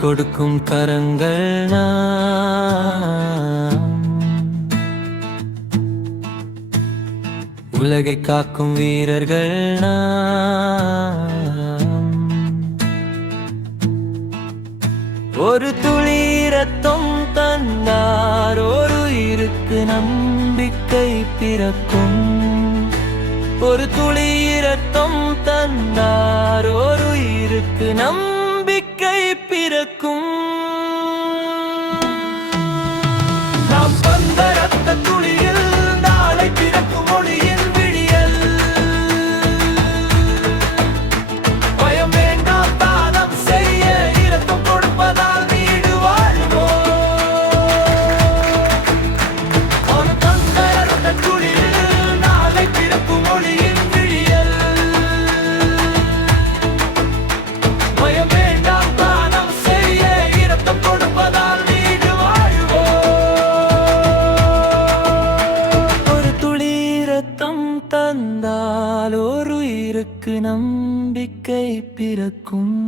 கொடுக்கும் கரங்கள் நாம். உலகை காக்கும் வீரர்கள் நாம். ஒரு துளி ரத்தம் தந்தார் ஒரு உயிருக்கு நம்பிக்கை பிறக்கும். ஒரு துளி ரத்தம் தந்தார் ஒரு உயிருக்கு நம்பிக்கை பிறக்கும். நாம் வந்த ரத்த துளியில் நாளை பிறக்கும் ஒளியின் விடியல். பயம் வேண்டாம் தானம் செய்ய இரத்தம் கொடுப்பதால் வீடு வாழ்வோம். ஒரு தந்த ரத்த துளியில் நாளை பிறக்கும் ஒளியின் விடியல். பயம் வேண்டாம் தானம் செய்ய இரத்தம் கொடுப்பதால் வீடு வாழ்வோம். ஒரு துளி இரத்தம் தந்தால் ஒரு உயிருக்கு நம்பிக்கை பிறக்கும்.